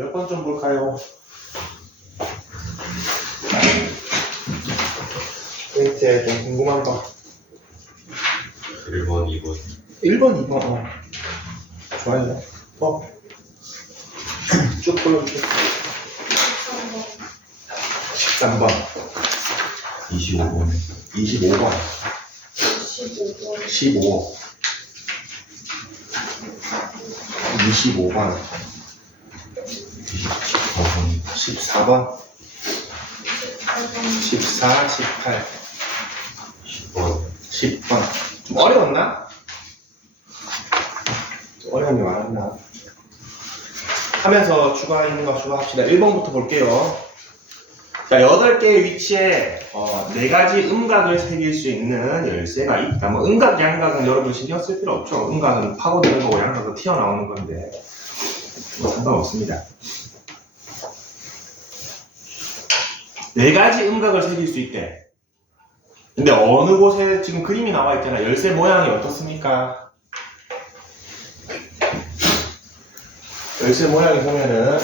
몇 번 좀 볼까요? 이제 좀 궁금한 거. 1번, 2번. 1번, 2번. 좋아요. 쭉 보여주세요. 13번. 25번. 25번. 15. 25번. 14번. 14, 18. 10번. 10번. 좀 어려웠나? 좀 어려운 게 많았나? 하면서 추가 있는 거 추가합시다. 1번부터 볼게요. 자, 8개의 위치에 4가지 음각을 새길 수 있는 열쇠가 있다. 뭐 음각, 양각은 여러분 신경 쓸 필요 없죠. 음각은 파고드는 거고 양각은 튀어나오는 건데 뭐 상관없습니다. 4가지 음각을 새길 수 있대. 근데 어느 곳에 지금 그림이 나와 있잖아. 열쇠 모양이 어떻습니까? 열쇠 모양이 보면은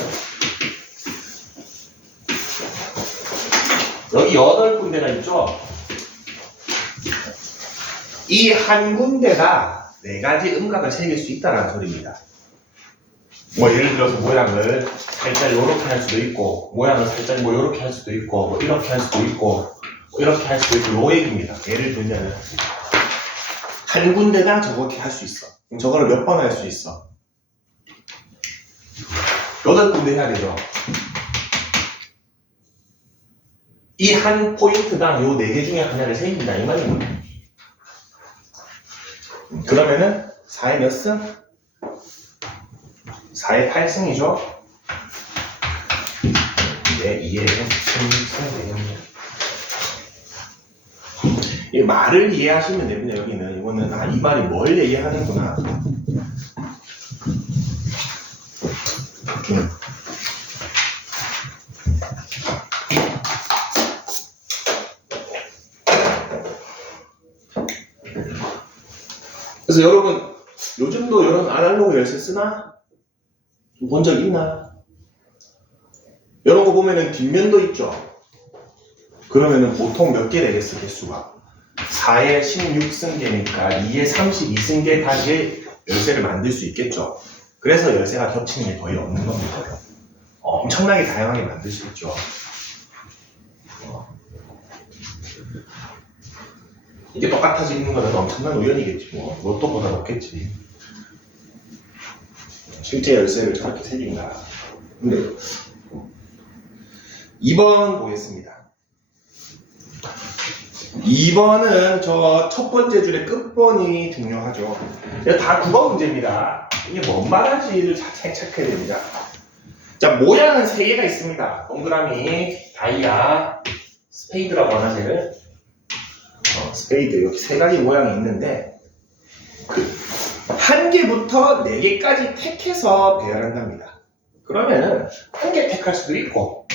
여기 8군데가 있죠? 이 한 군데가 4가지 음각을 새길 수 있다는 소리입니다. 뭐 예를 들어서 모양을 살짝 이렇게 할 수도 있고 모양을 살짝 뭐 이렇게 할 수도 있고 뭐 이렇게 할 수도 있고 뭐 이렇게 할 수도 있고 요 얘기입니다. 예를 들면은 한 군데당 저렇게 할 수 있어. 그럼 저거를 몇 번 할 수 있어? 8군데 해야 되죠? 이 한 포인트당 요 4개 중에 하나를 새긴다 이 말입니다. 그러면은 4의 몇 승? 4의 8승이죠? 네, 2의 16승 되겠네요. 이 말을 이해하시면 됩니다. 여기는 이거는 이 말이 뭘 얘기하는구나. 그래서 여러분 요즘도 이런 아날로그 열쇠 쓰나? 본 적 있나? 이런 거 보면은 뒷면도 있죠? 그러면은 보통 몇 개 되겠어, 개수가? 4의 16승계니까 2의 32승계까지 열쇠를 만들 수 있겠죠? 그래서 열쇠가 겹치는 게 거의 없는 겁니다. 엄청나게 다양하게 만들 수 있죠. 이게 똑같아지는 거는 엄청난 우연이겠지 뭐. 로또보다 높겠지. 실제 열쇠를 저렇게 새긴다. 근데 2번 보겠습니다. 2번은 저 첫 번째 줄의 끝번이 중요하죠. 다 국어 문제입니다. 이게 뭔 말하지를 잘 체크해야 됩니다. 자, 모양은 3개가 있습니다. 동그라미, 다이아, 스페이드라고 하나 쟤를. 스페이드 이렇게 3가지 모양이 있는데 한 개부터 4개까지 택해서 배열한답니다. 그러면은 1개 택할 수도 있고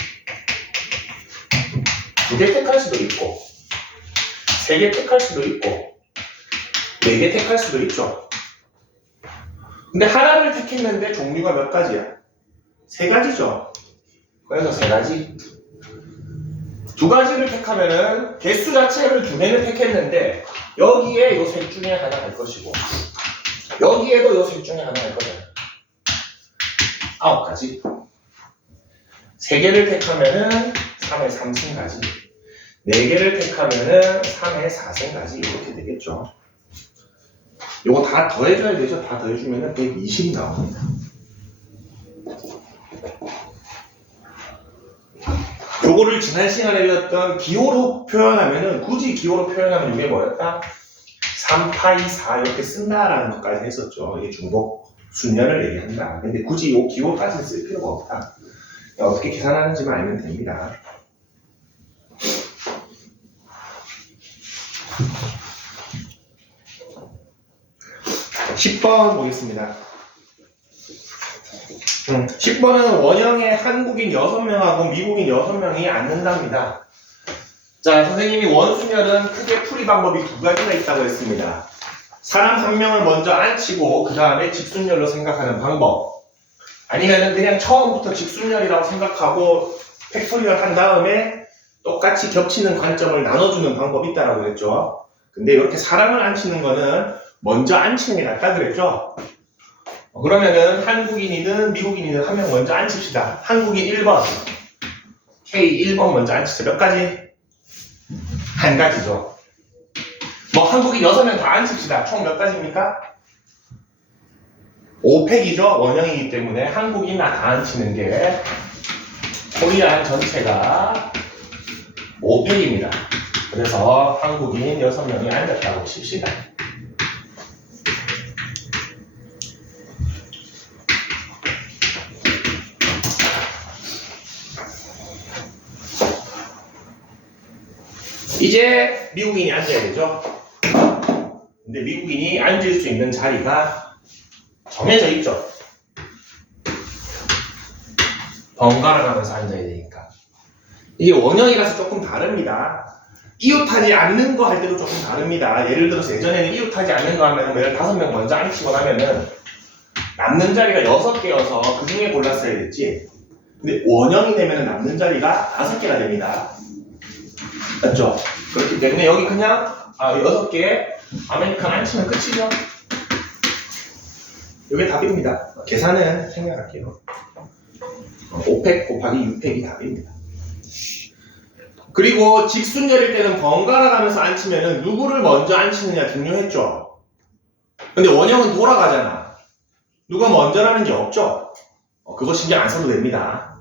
2개 택할 수도 있고 3개 택할 수도 있고 4개 택할 수도 있죠. 근데 하나를 택했는데 종류가 몇 가지야? 3가지죠. 그래서 3가지. 2가지를 택하면은 개수 자체를 2개를 택했는데 여기에 요 셋 중에 하나 갈 것이고 여기에도 요 셋 중에 하나 갈 거잖아. 9가지. 3개를 택하면은 3의 3승까지 4개를 택하면은 3의 4승까지 이렇게 되겠죠. 요거 다 더해줘야 되죠. 다 더해주면은 120 나옵니다. 요거를 지난 시간에 배웠던 기호로 표현하면은 굳이 기호로 표현하면 이게 뭐였다? 3파이 4 이렇게 쓴다라는 것까지 했었죠. 이게 중복 순연을 얘기한다. 근데 굳이 이 기호까지 쓸 필요가 없다. 어떻게 계산하는지만 알면 됩니다. 10번 보겠습니다. 10번은 원형에 한국인 6명하고 미국인 6명이 앉는답니다. 자, 선생님이 원순열은 크게 풀이 방법이 2가지가 있다고 했습니다. 사람 한 명을 먼저 앉히고 그 다음에 직순열로 생각하는 방법. 아니면은 그냥 처음부터 직순열이라고 생각하고 팩토리얼 한 다음에 똑같이 겹치는 관점을 나눠주는 방법이 있다라고 그랬죠. 근데 이렇게 사람을 앉히는 거는 먼저 앉히는 게 낫다 그랬죠. 그러면은 한국인이든 미국인이든 한 명 먼저 앉힙시다. 한국인 1번, K 1번 먼저 앉히죠. 몇 가지? 한 가지죠. 뭐 한국인 6명 다 앉힙시다. 총 몇 가지입니까? 5팩이죠. 원형이기 때문에 한국인 다 앉히는 게 코리안 전체가 5팩입니다. 그래서 한국인 6명이 앉았다고 칩시다. 이제 미국인이 앉아야 되죠. 근데 미국인이 앉을 수 있는 자리가 정해져 있죠. 번갈아 가면서 앉아야 되니까. 이게 원형이라서 조금 다릅니다. 이웃하지 않는 거 할 때도 조금 다릅니다. 예를 들어서 예전에는 이웃하지 않는 거 하면 15명 먼저 앉히고 나면은 남는 자리가 6개여서 그 중에 골랐어야 됐지. 근데 원형이 되면 남는 자리가 5개가 됩니다. 맞죠? 그렇기 때문에 여기 그냥 6개 아메리칸 앉히면 끝이죠. 이게 답입니다. 계산은 생략할게요. 5팩 곱하기 6팩이 답입니다. 그리고 직순열일 때는 번갈아 가면서 앉히면은 누구를 먼저 앉히느냐 중요했죠. 근데 원형은 돌아가잖아. 누가 먼저라는 게 없죠. 그거 신경 안 써도 됩니다.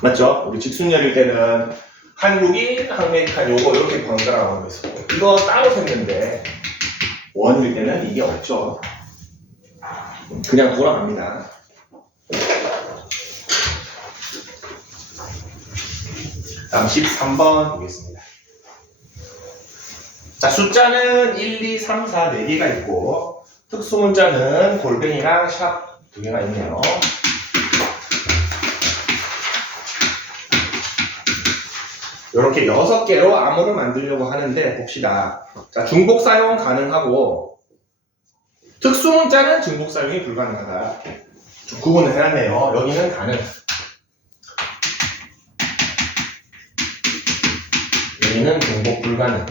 맞죠? 우리 직순열일 때는 한국인, 아메리칸 요거 이렇게 번갈아 가면서 이거 따로 샜는데 원일 때는 이게 없죠. 그냥 돌아갑니다. 다음 13번 보겠습니다. 자, 숫자는 1, 2, 3, 4, 4개가 있고 특수문자는 골뱅이랑 샵 2개가 있네요. 이렇게 6개로 암호를 만들려고 하는데 봅시다. 자, 중복 사용 가능하고 특수문자는 중복 사용이 불가능하다. 좀 구분을 해놨네요. 여기는 가능. 여기는 중복 불가능.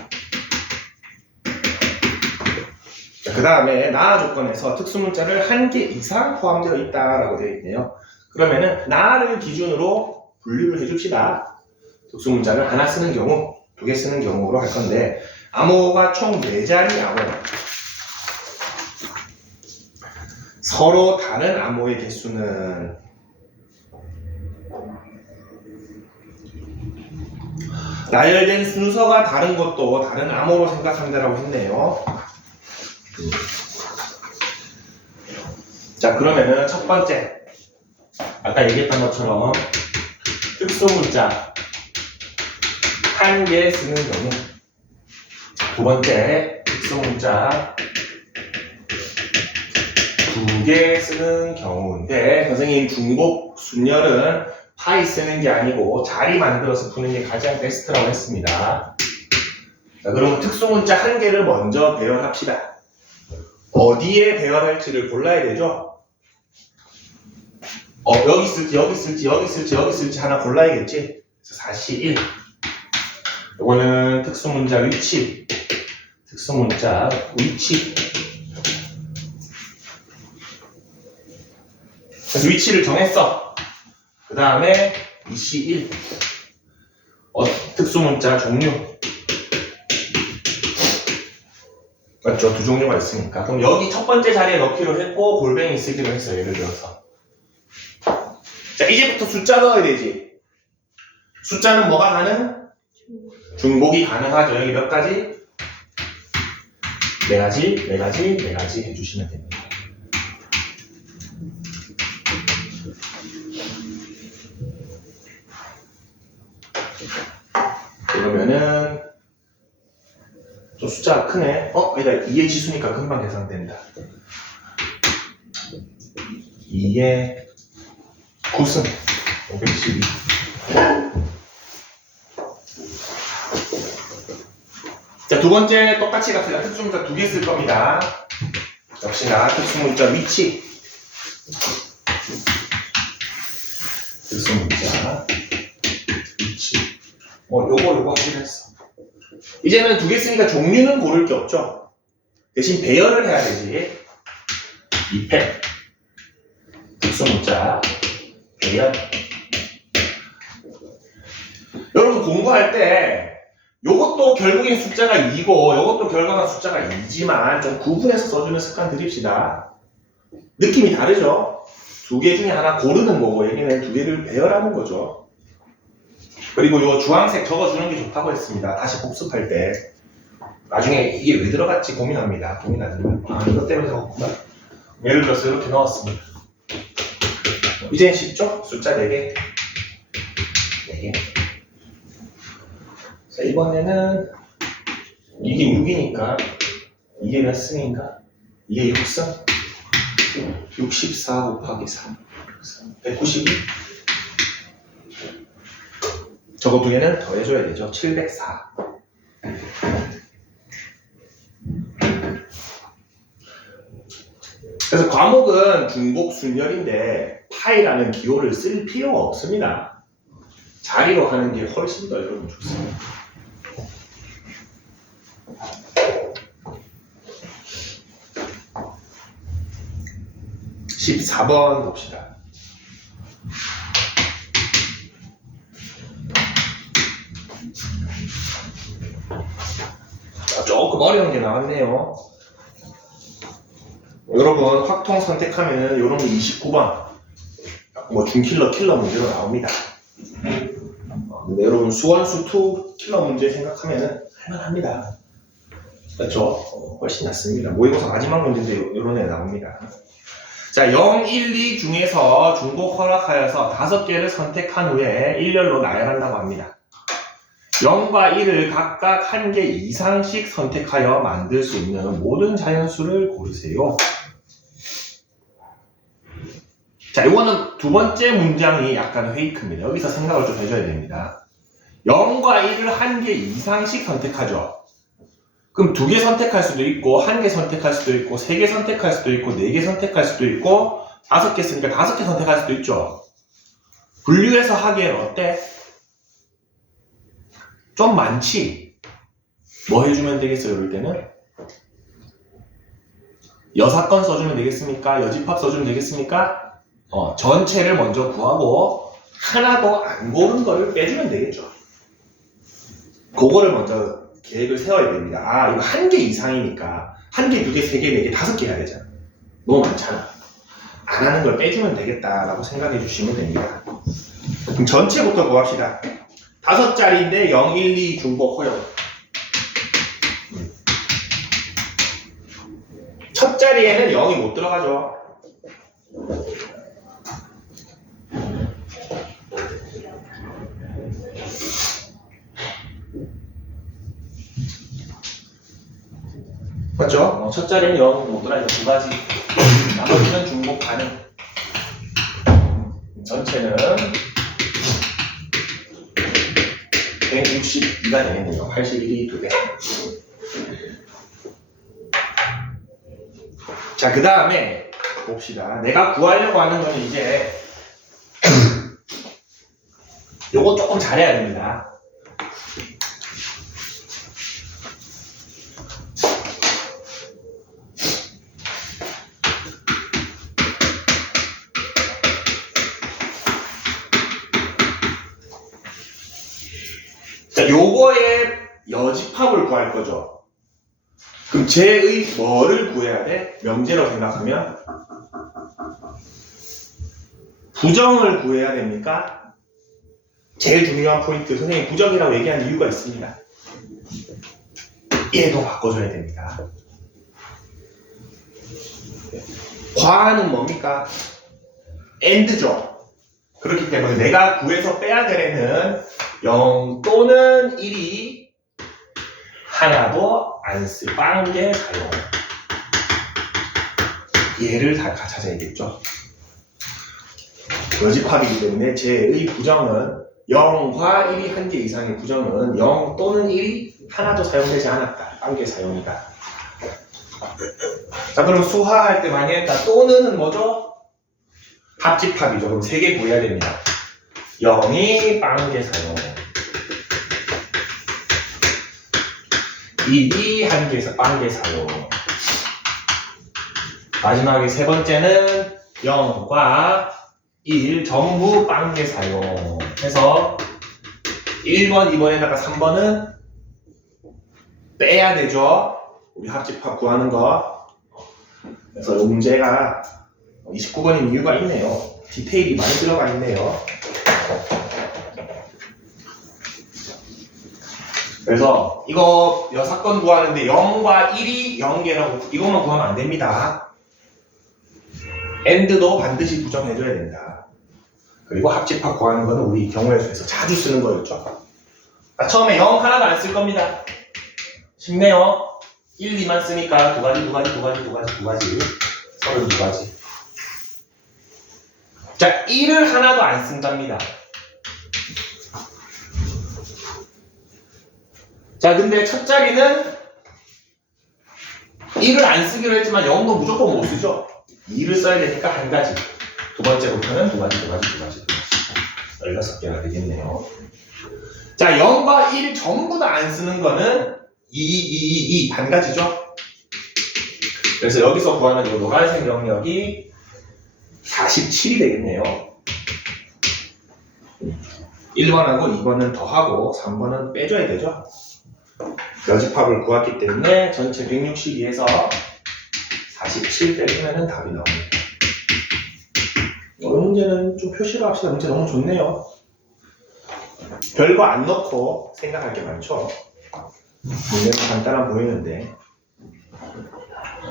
그 다음에 나아 조건에서 특수문자를 1개 이상 포함되어 있다라고 되어 있네요. 그러면은 나를 기준으로 분류를 해줍시다. 특수문자를 하나 쓰는 경우, 2개 쓰는 경우로 할 건데 암호가 총 4자리 암호. 서로 다른 암호의 개수는 나열된 순서가 다른 것도 다른 암호로 생각한다라고 했네요. 자, 그러면은 첫 번째 아까 얘기했던 것처럼 특수문자 1개 쓰는 경우, 두 번째 특수문자 2개 쓰는 경우인데 선생님 중복 순열은 파이 쓰는 게 아니고 자리 만들어서 푸는 게 가장 베스트라고 했습니다. 자, 그럼 특수문자 1개를 먼저 배열합시다. 어디에 배열할지를 골라야 되죠? 여기 쓸지 여기 쓸지 여기 쓸지 여기 쓸지 하나 골라야겠지? 그래서 4시1 이거는 특수문자 위치 그래서 위치를 정했어. 그 다음에 2C1 특수문자 종류 맞죠? 2종류가 있으니까 그럼 여기 첫 번째 자리에 넣기로 했고 골뱅이 쓰기로 했어요. 예를 들어서 자, 이제부터 숫자 넣어야 되지. 숫자는 뭐가 가능? 중복이 가능하죠. 여기 몇 가지? 4가지, 4가지, 4가지 해주시면 됩니다. 그러면은 좀 숫자가 크네. 아니다. 2의 지수니까 금방 계산된다. 2의 9승 512. 자, 두 번째 똑같이 갑시다. 특수문자 2개 쓸 겁니다. 역시나 특수문자 위치 특수 문자. 그렇지. 요거 하기로 했어. 이제는 두 개 쓰니까 종류는 고를 게 없죠. 대신 배열을 해야 되지. 2팩. 특수 문자. 배열. 여러분 공부할 때 요것도 결국엔 숫자가 2고 요것도 결과가 숫자가 2지만 좀 구분해서 써주는 습관 들입시다. 느낌이 다르죠? 두 개 중에 하나 고르는 거고 여기는 두 개를 배열하는 거죠. 그리고 요 주황색 적어주는 게 좋다고 했습니다. 다시 복습할 때 나중에 이게 왜 들어갔지 고민합니다. 고민하지만 이것 때문에 적었구나. 예를 들어서 이렇게 넣었습니다. 이제는 쉽죠? 숫자 4개. 4개. 자, 이번에는 이게 6이니까 이게 몇 승인가? 이게 6승? 64 곱하기 3 192. 저거 두 개는 더해줘야 되죠. 704. 그래서 과목은 중복 순열인데 파이라는 기호를 쓸 필요가 없습니다. 자리로 하는 게 훨씬 더 여러분 좋습니다. 자, 14번 봅시다. 조금 어려운 게 나왔네요. 여러분 확통 선택하면 이런 거 29번 중킬러 킬러 문제로 나옵니다. 근데 여러분 수원수2 킬러 문제 생각하면 할만합니다. 그렇죠? 훨씬 낫습니다. 모의고사 마지막 문제인데 이런 애 나옵니다. 자, 0, 1, 2 중에서 중복 허락하여서 5개를 선택한 후에 일렬로 나열한다고 합니다. 0과 1을 각각 1개 이상씩 선택하여 만들 수 있는 모든 자연수를 고르세요. 자, 이거는 두 번째 문장이 약간 페이크입니다. 여기서 생각을 좀 해줘야 됩니다. 0과 1을 1개 이상씩 선택하죠. 그럼 2개 선택할 수도 있고 1개 선택할 수도 있고 3개 선택할 수도 있고 4개 선택할 수도 있고 5개 쓰니까 5개 선택할 수도 있죠. 분류해서 하기에는 어때? 좀 많지? 뭐 해주면 되겠어요, 이럴 때는? 여사건 써주면 되겠습니까? 여집합 써주면 되겠습니까? 전체를 먼저 구하고 하나도 안 고른 거를 빼주면 되겠죠. 그거를 먼저 계획을 세워야 됩니다. 이거 1개 이상이니까 1개, 2개, 3개, 4개, 5개 해야 되잖아. 너무 많잖아. 안 하는 걸 빼주면 되겠다라고 생각해 주시면 됩니다. 그럼 전체부터 구합시다. 5자리인데 0, 1, 2 중복 허용. 첫 자리에는 0이 못 들어가죠. 맞죠? 첫 자리는 0 못 들어가죠. 두 가지. 나머지는 중복 가능. 전체는 162가 되겠네요. 81이 2배. 자, 그 다음에 봅시다. 내가 구하려고 하는 건 이제 요거 조금 잘해야 됩니다. 자, 요거의 여집합을 구할 거죠. 그럼 쟤의 뭐를 구해야 돼? 명제로 생각하면 부정을 구해야 됩니까? 제일 중요한 포인트, 선생님 부정이라고 얘기하는 이유가 있습니다. 얘도 바꿔줘야 됩니다. 과는 뭡니까? AND죠. 그렇기 때문에 내가 구해서 빼야 되는 0 또는 1이 하나도 안 쓸 빵개 사용. 얘를 다 찾아야겠죠. 여집합이기 때문에 제의 부정은 0과 1이 1개 이상의 부정은 0 또는 1이 하나도 사용되지 않았다. 빵개 사용이다. 자, 그럼 수화할 때 많이 했다. 또는은 뭐죠? 합집합이죠. 그럼 3개 구해야 됩니다. 0이 빵개 사용. 1이 한개에서 빵개 사용. 마지막에 세 번째는 0과 1 전부 빵개 사용. 해서 1번, 2번에다가 3번은 빼야 되죠. 우리 합집합 구하는 거. 그래서 이 문제가 29번인 이유가 있네요. 디테일이 많이 들어가 있네요. 그래서 이거 6건 구하는데 0과 1이 0개라고 이것만 구하면 안 됩니다. AND도 반드시 부정해줘야 된다. 그리고 합집합 구하는 거는 우리 경우의 수에서 자주 쓰는 거였죠. 처음에 0 하나도 안 쓸 겁니다. 쉽네요. 1, 2만 쓰니까 두 가지. 32가지. 자, 1을 하나도 안 쓴답니다. 자, 근데 첫 자리는 1을 안 쓰기로 했지만 0도 무조건 못 쓰죠. 2를 써야 되니까 한 가지. 두 번째부터는 두 가지. 16개가 되겠네요. 자, 0과 1 전부 다 안 쓰는 거는 2, 한 가지죠. 그래서 여기서 구하는 이 노란색 영역이 47이 되겠네요. 1번하고 2번은 더하고 3번은 빼줘야 되죠. 여집합을 구했기 때문에 전체 162에서 47 빼주면 답이 나옵니다. 이 문제는 좀 표시를 합시다. 문제 너무 좋네요. 별거 안 넣고 생각할 게 많죠. 문제는 간단한 보이는데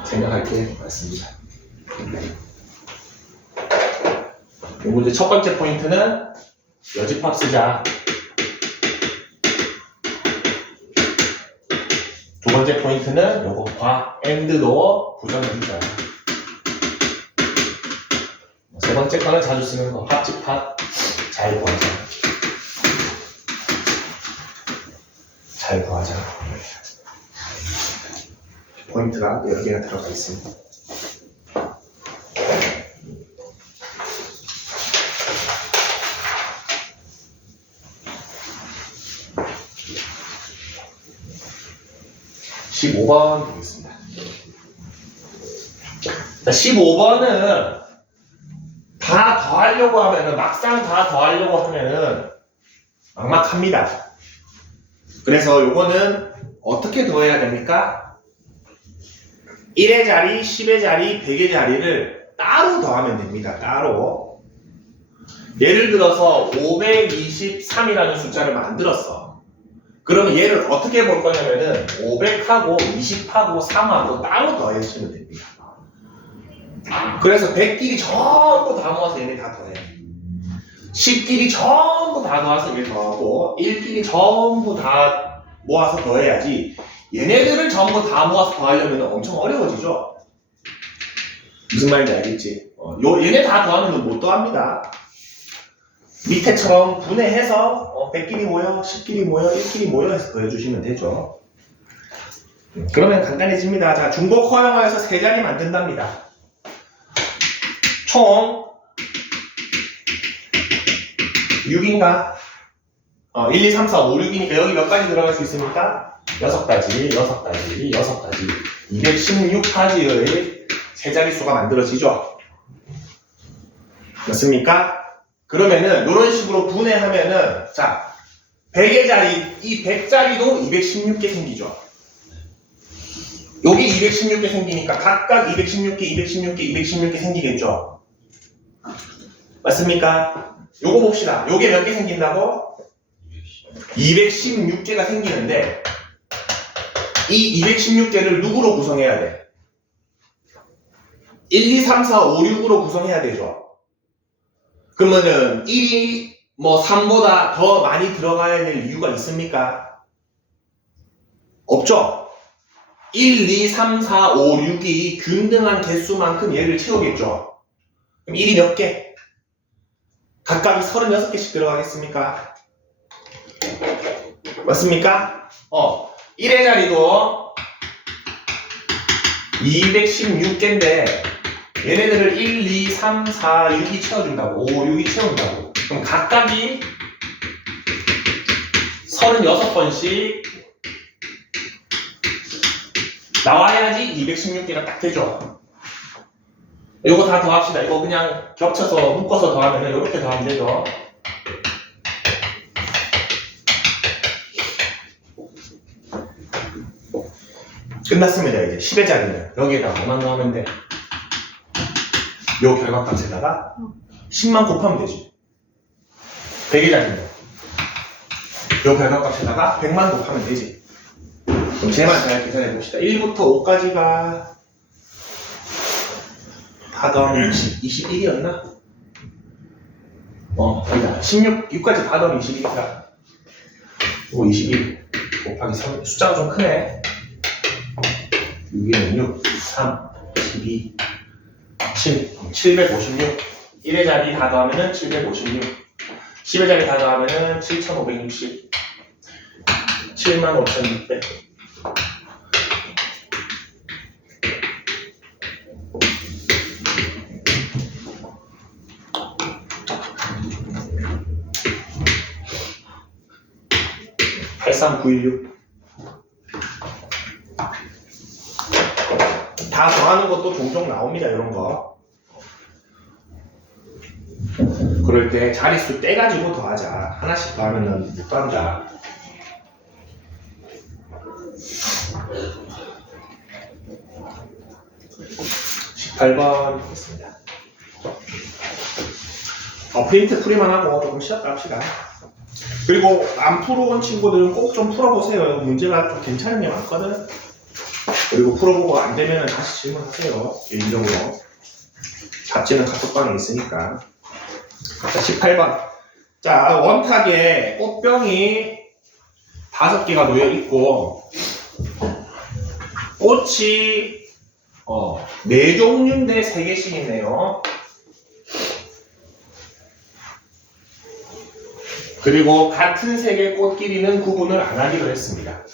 생각할 게 많습니다. 이 문제 첫 번째 포인트는 여집합 쓰자. 두 번째 포인트는 요거 과 AND도 부정해주자. 세 번째 거는 자주 쓰는 거 합집합 잘 구하자. 잘 구하자. 포인트가 여러 개가 들어가 있습니다. (15번) 보겠습니다. 자, 15번은 다 더하려고 하면은, 막상 다 더하려고 하면은 막막합니다. 그래서 요거는 어떻게 더해야 됩니까? 1의 자리, 10의 자리, 100의 자리를 따로 더하면 됩니다. 따로. 예를 들어서 523이라는 숫자를 만들었어. 그러면 얘를 어떻게 볼 거냐면은 500하고 20하고 3하고 따로 더해주시면 됩니다. 그래서 100끼리 전부 다 모아서 얘네 다 더해. 10끼리 전부 다 더해서 얘 더하고 1끼리 전부 다 모아서 더해야지. 얘네들을 전부 다 모아서 더하려면 엄청 어려워지죠. 무슨 말인지 알겠지? 얘네 다 더하면 못 더합니다. 밑에처럼 분해해서 100끼리 모여, 10끼리 모여, 1끼리 모여 해서 더해주시면 되죠. 그러면 간단해집니다. 자, 중복 허용하여서 세 자리 만든답니다. 총 6인가? 1, 2, 3, 4, 5, 6이니까 여기 몇 가지 들어갈 수 있습니까? 6가지, 216가지의 세 자릿수가 만들어지죠? 맞습니까? 그러면은 이런 식으로 분해하면은 자 100의 자리, 이 100자리도 216개 생기죠. 여기 216개 생기니까 각각 216개, 216개, 216개 생기겠죠. 맞습니까? 요거 봅시다. 요게 몇 개 생긴다고? 216개가 생기는데 이 216개를 누구로 구성해야 돼? 1, 2, 3, 4, 5, 6으로 구성해야 되죠. 그러면은 1이 뭐 3보다 더 많이 들어가야 될 이유가 있습니까? 없죠? 1, 2, 3, 4, 5, 6이 균등한 개수만큼 얘를 채우겠죠. 그럼 1이 몇 개? 각각이 36개씩 들어가겠습니까? 맞습니까? 1의 자리도 216개인데 얘네들을 1, 2, 3, 4, 6이 채워준다고. 5, 6이 채운다고. 그럼 각각이 36번씩 나와야지 216개가 딱 되죠. 이거 다 더합시다. 이거 그냥 겹쳐서 묶어서 더하면 이렇게 더하면 되죠. 끝났습니다. 이제 10의 자리는 여기에다가 뭐만 넣으면 돼? 요 결과값에다가 10만 곱하면 되지. 100의 자리는 요 결과값에다가 100만 곱하면 되지. 그럼 쟤만 잘 계산해 봅시다. 1부터 5까지가 다 더하면 21이었나? 아니다. 6까지 다 더하면 21이다. 이거 21 곱하기 3. 숫자가 좀 크네. 6에는 6, 3, 12, 7, 756. 1의 자리 다 더하면은 756. 10의 자리 다 더하면은 7560. 75,600. 다 더하는 것도 종종 나옵니다. 이런 거. 그럴 때 자릿수 떼가지고 더하자. 하나씩 더하면은 못 더한다. (18번) 했습니다. 프린트 풀이만 하고 조금 쉬었다 합시다. 그리고 안 풀어본 친구들은 꼭 좀 풀어보세요. 문제가 좀 괜찮은 게 많거든. 그리고 풀어보고 안 되면 다시 질문하세요. 개인적으로. 잡지는 카톡방에 있으니까. 자, 18번. 자, 원탁에 꽃병이 5개가 놓여 있고, 꽃이 4종류인데 3개씩 있네요. 그리고 같은 색의 꽃끼리는 구분을 안 하기로 했습니다.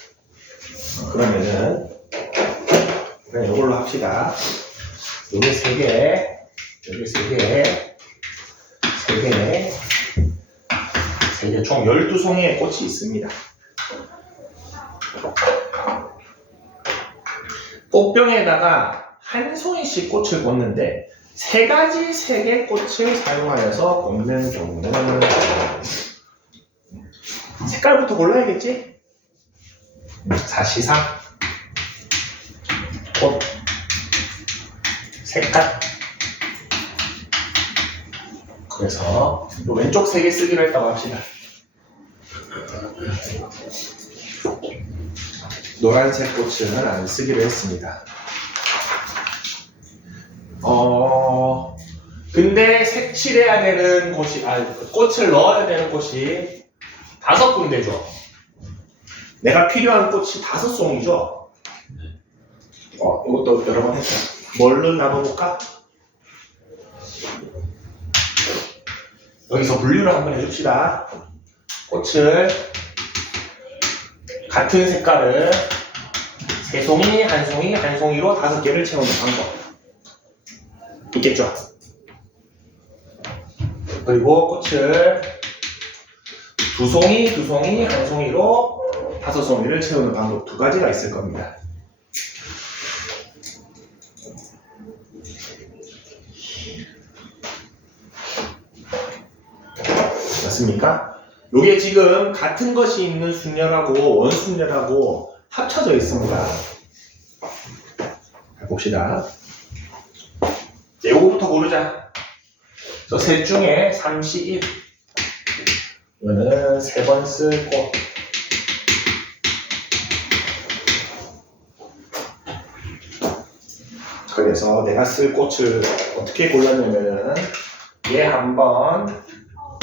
그러면은 그냥 이걸로 합시다. 요게 3개, 요게 3개, 3개, 3개, 총 12송이의 꽃이 있습니다. 꽃병에다가 한 송이씩 꽃을 꽂는데 3가지 색의 꽃을 사용하여서 꽂는 경우는 색깔부터 골라야겠지? 사시상 꽃 색깔. 그래서 왼쪽 3개 쓰기로 했다고 합시다. 노란색 꽃은 안 쓰기로 했습니다. 근데 색칠해야 되는 곳이, 꽃을 넣어야 되는 곳이 5군데죠. 내가 필요한 꽃이 5송이죠. 이것도 여러 번 했죠. 뭘로 나눠볼까? 여기서 분류를 한번 해줍시다. 꽃을 같은 색깔을 3송이, 1송이, 1송이로 5개를 채우는 방법 있겠죠. 그리고 꽃을 2송이, 2송이, 1송이로 5송이를 채우는 방법 2가지가 있을 겁니다. 맞습니까? 요게 지금 같은 것이 있는 순열하고 원순열하고 합쳐져 있습니다. 봅시다. 이제 요거부터 고르자. 그래서 셋 중에 31. 이거는 3번 쓸 꽃. 그래서 내가 쓸 꽃을 어떻게 골랐냐면은 얘 한 번,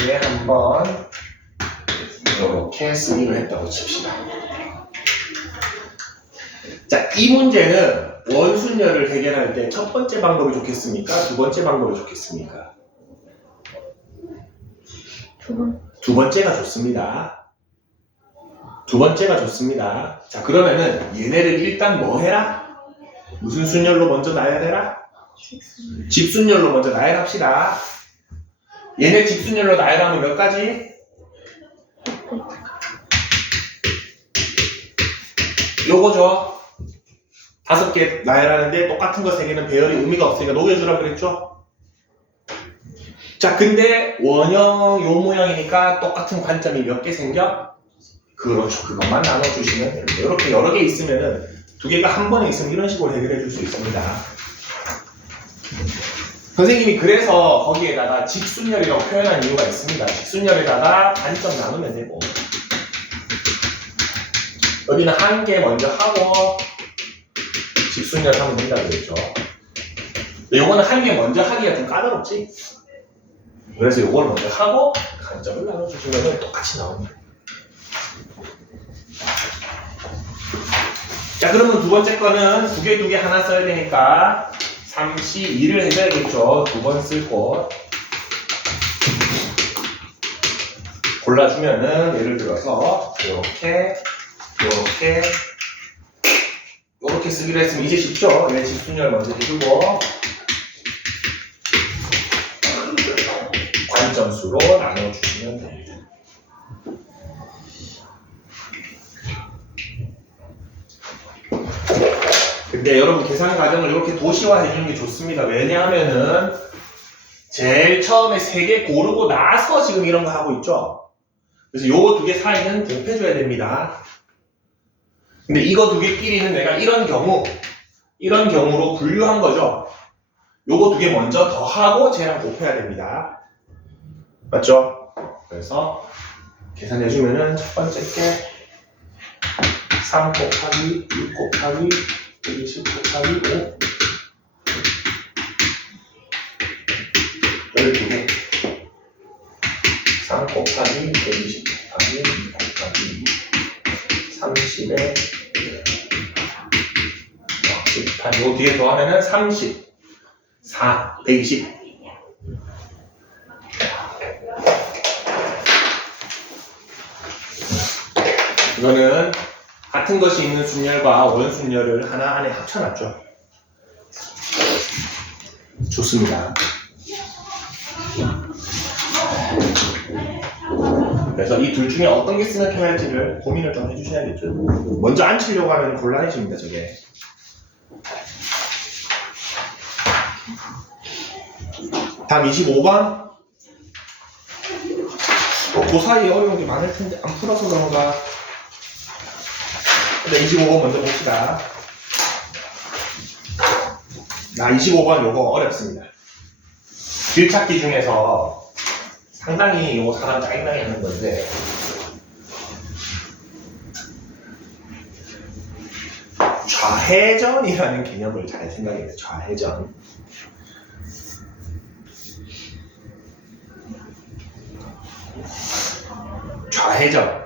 얘 한 번 이렇게 쓰기로 했다고 칩시다. 자, 이 문제는 원순열을 해결할 때 첫 번째 방법이 좋겠습니까? 두 번째 방법이 좋겠습니까? 두 번째가 좋습니다. 두 번째가 좋습니다. 자, 그러면은 얘네를 일단 뭐 해라? 무슨 순열로 먼저 나열해라? 직순열로 먼저 나열합시다. 얘네 직순열로 나열하면 몇 가지? 요거죠. 5개 나열하는데 똑같은 거 3개는 배열이 의미가 없으니까 녹여주라 그랬죠? 자, 근데 원형 요 모양이니까 똑같은 관점이 몇 개 생겨? 그렇죠. 그것만 나눠주시면 됩니다. 이렇게 여러 개 있으면은 2개가 한 번에 있으면 이런 식으로 해결해 줄 수 있습니다. 선생님이 그래서 거기에다가 직순열이라고 표현한 이유가 있습니다. 직순열에다가 반점 나누면 되고 여기는 한 개 먼저 하고 직순열 하면 된다 그랬죠. 요거는 한 개 먼저 하기가 좀 까다롭지? 그래서 요걸 먼저 하고 간점을 나눠주시면 똑같이 나옵니다. 자, 그러면 두 번째 거는 두 개 하나 써야 되니까 32를 해줘야겠죠. 2번 쓸 곳. 골라주면은 예를 들어서 이렇게 쓰기로 했으면 이제 쉽죠. 얘 직순열 먼저 해주고 관점수로 나눠주시면 됩니다. 근데 여러분 계산 과정을 이렇게 도시화해 주는 게 좋습니다. 왜냐하면은 제일 처음에 3개 고르고 나서 지금 이런 거 하고 있죠. 그래서 요거 2개 사이는 곱해줘야 됩니다. 근데 이거 2개끼리는 내가 이런 경우로 분류한 거죠. 요거 2개 먼저 더하고 쟤랑 곱해야 됩니다. 맞죠? 그래서 계산해주면은 첫 번째 게 3 곱하기 6 곱하기 120 곱하기 5 12개 3 곱하기 120 곱하기 2 곱하기 6 30에 18 요 뒤에 더하면은 30 4 120 이거는 같은 것이 있는 순열과 원순열을 하나 안에 합쳐놨죠. 좋습니다. 그래서 이 둘 중에 어떤 게 쓰면 편할지를 고민을 좀 해주셔야겠죠. 먼저 안 치려고 하면 곤란해집니다, 저게. 다음 25번. 그 사이에 어려운 게 많을 텐데 안 풀어서 그런가. 일단 25번 먼저 봅시다. 25번 요거 어렵습니다. 길찾기 중에서 상당히 요 사람 짜증나게 하는 건데 좌회전이라는 개념을 잘 생각해야 돼요. 좌회전. 좌회전.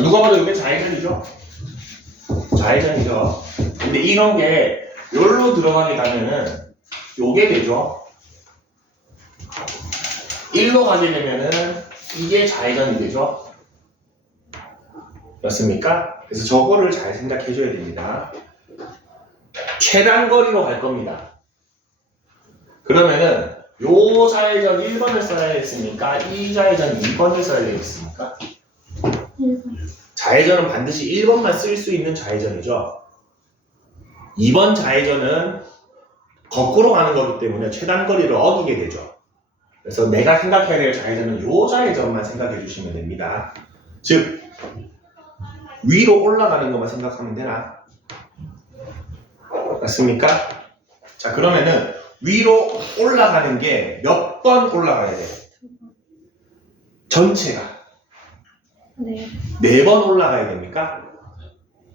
누가 봐도 이게 좌회전이죠? 좌회전이죠. 근데 이런 게 여기로 들어가게 가면은 요게 되죠. 1로 가게 되면은 이게 좌회전이 되죠. 맞습니까? 그래서 저거를 잘 생각해 줘야 됩니다. 최단 거리로 갈 겁니다. 그러면은 요 좌회전 1번을 써야 했습니까? 이 좌회전 2번을 써야 되겠습니까? 1번. 좌회전은 반드시 1번만 쓸 수 있는 좌회전이죠. 2번 좌회전은 거꾸로 가는 거기 때문에 최단 거리를 어기게 되죠. 그래서 내가 생각해야 될 좌회전은 요 좌회전만 생각해 주시면 됩니다. 즉 위로 올라가는 것만 생각하면 되나? 맞습니까? 자, 그러면은 위로 올라가는 게 몇 번 올라가야 돼요? 전체가 네. 4번 올라가야 됩니까?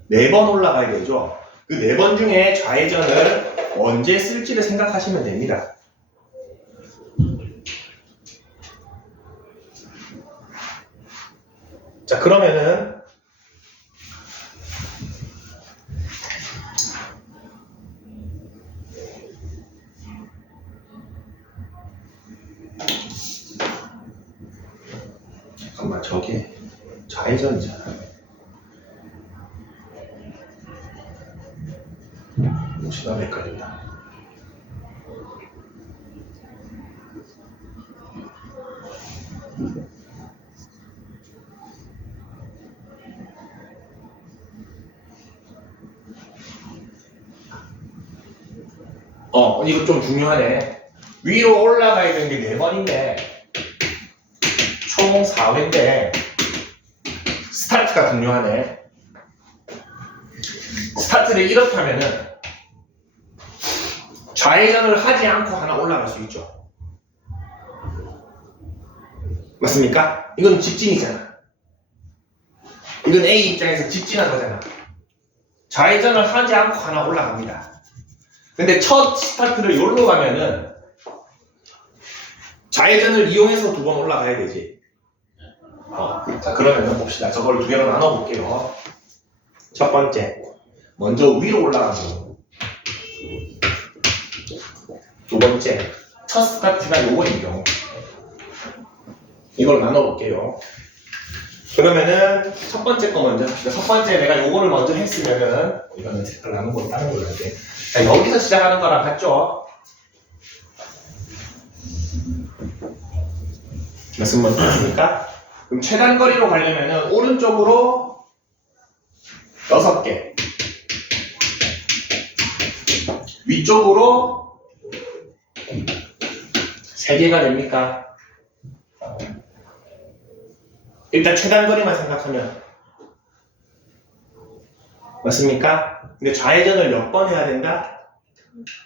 4번 올라가야 되죠. 그 4번 중에 좌회전을 언제 쓸지를 생각하시면 됩니다. 자, 그러면은 잠깐만, 저게 좌회전이잖아. 혹시나 헷갈린다. 이거 좀 중요하네. 위로 올라가야 되는 게 4번인데, 총 4회인데, 스타트가 중요하네. 스타트를 이렇게 하면은, 좌회전을 하지 않고 하나 올라갈 수 있죠. 맞습니까? 이건 직진이잖아. 이건 A 입장에서 직진한 거잖아. 좌회전을 하지 않고 하나 올라갑니다. 근데 첫 스타트를 여기로 가면은 좌회전을 이용해서 2번 올라가야 되지. 자, 그러면 봅시다. 저걸 2개로 나눠볼게요. 첫 번째, 먼저 위로 올라가는 거. 두 번째, 첫 스타트가 요거인 경우. 이걸 나눠볼게요. 그러면은 첫 번째 거 먼저 합시다. 첫 번째 내가 요거를 먼저 했으면은 이거는 색깔 나눈 거 다른 걸로 할게. 자, 여기서 시작하는 거랑 같죠? 무슨 말인지 아십니까? 그럼 최단 거리로 가려면은 오른쪽으로 6개, 위쪽으로 3개가 됩니까? 일단 최단 거리만 생각하면 맞습니까? 근데 좌회전을 몇 번 해야 된다?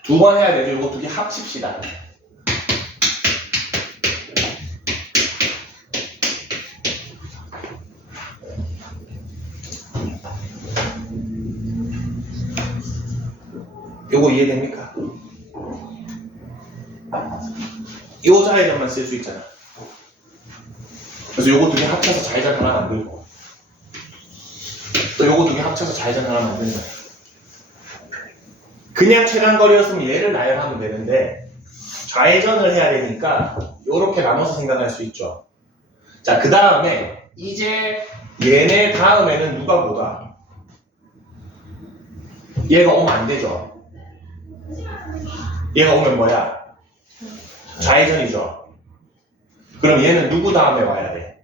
2번 해야 되죠. 이거 2개 합칩시다. 요거 이해됩니까? 요 좌회전만 쓸 수 있잖아. 그래서 요거 2개 합쳐서 좌회전 하나 만들고 또 요거 2개 합쳐서 좌회전 하나 만든다. 그냥 최단 거리였으면 얘를 나열하면 되는데 좌회전을 해야 되니까 요렇게 나눠서 생각할 수 있죠. 자, 그 다음에 이제 얘네 다음에는 누가 뭐다? 얘가 오면 안 되죠. 얘가 오면 뭐야? 좌회전이죠. 그럼 얘는 누구 다음에 와야 돼?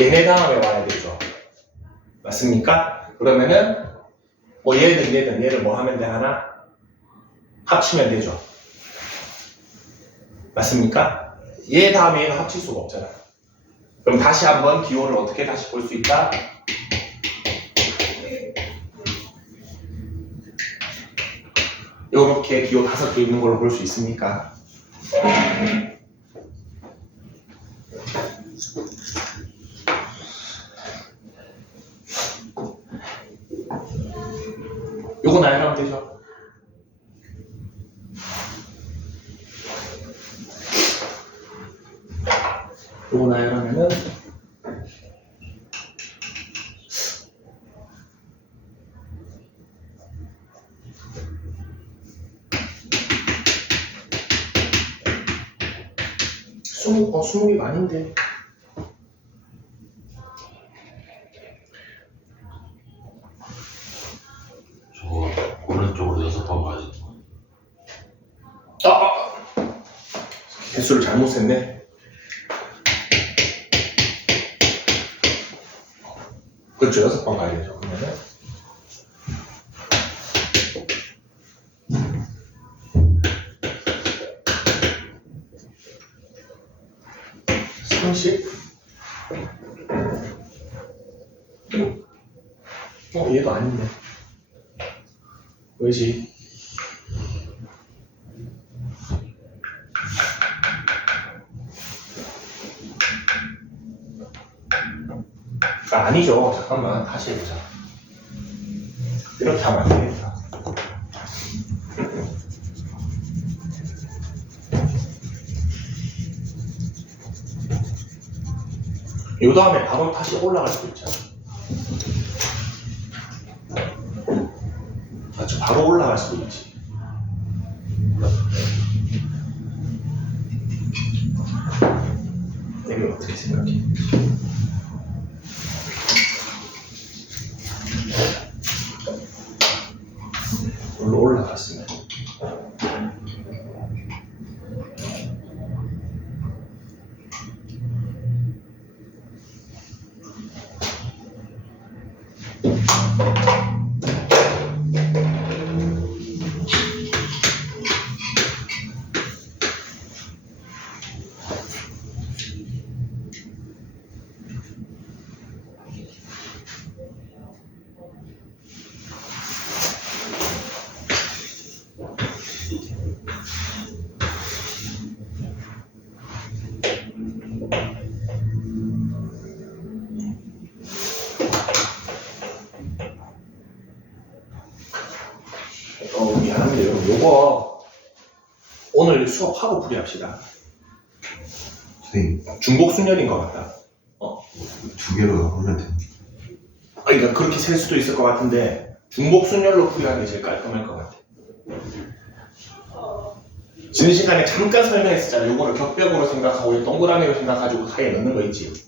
얘네 다음에 와야 되죠. 맞습니까? 그러면은 뭐 얘를 뭐 하면 돼? 하나? 합치면 되죠. 맞습니까? 얘 다음에 얘는 합칠 수가 없잖아. 그럼 다시 한번 기호를 어떻게 다시 볼 수 있다? 요렇게 기호 5개 있는 걸로 볼 수 있습니까? 요거 나열하면 되죠. 요거 나열하면은 스무 개 많은데. 저거 오른쪽으로 6번 가야지. 개수를 잘못 셌네. 그렇죠. 6번 가야 되죠. 그러면은 얘도 아닌데. 왜지? 아니죠. 잠깐만 다시 해보자. 이렇게 하면 안 되겠다. 요 다음에 바로 다시 올라갈 수 있잖아. 맞죠? 바로 올라갈 수도 있지. 이거 어떻게 생각해? 물로 올라갔으면 미안한데 요거 오늘 수업하고 풀이합시다. 선생님, 중복 순열인 것 같다. 두 개로 나누면 돼요. 그러니까 그렇게 셀 수도 있을 것 같은데 중복 순열로 풀이하는 게 제일 깔끔할 것 같아. 지난 시간에 잠깐 설명했었잖아. 요거를 격벽으로 생각하고 동그라미로 생각가지고 사이에 넣는 거 있지.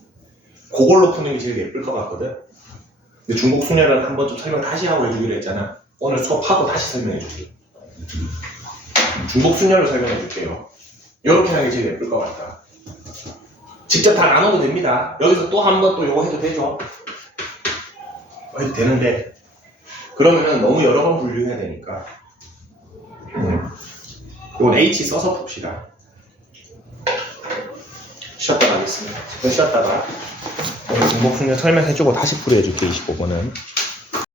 그걸로 푸는 게 제일 예쁠 것 같거든. 근데 중복 순열은 한번 좀 설명 다시 하고 해주기로 했잖아. 오늘 수업하고 다시 설명해 줄게. 중복 순열로 설명해 줄게요. 이렇게 하는 게 제일 예쁠 것 같다. 직접 다 나눠도 됩니다. 여기서 또 한 번 또 요거 해도 되죠. 해도 되는데 그러면은 너무 여러 번 분류해야 되니까 이건 H 써서 풉시다. 쉬었다 가겠습니다. 10분 쉬었다가 오늘 중복 순열 설명해주고 다시 풀이해줄게. 25번은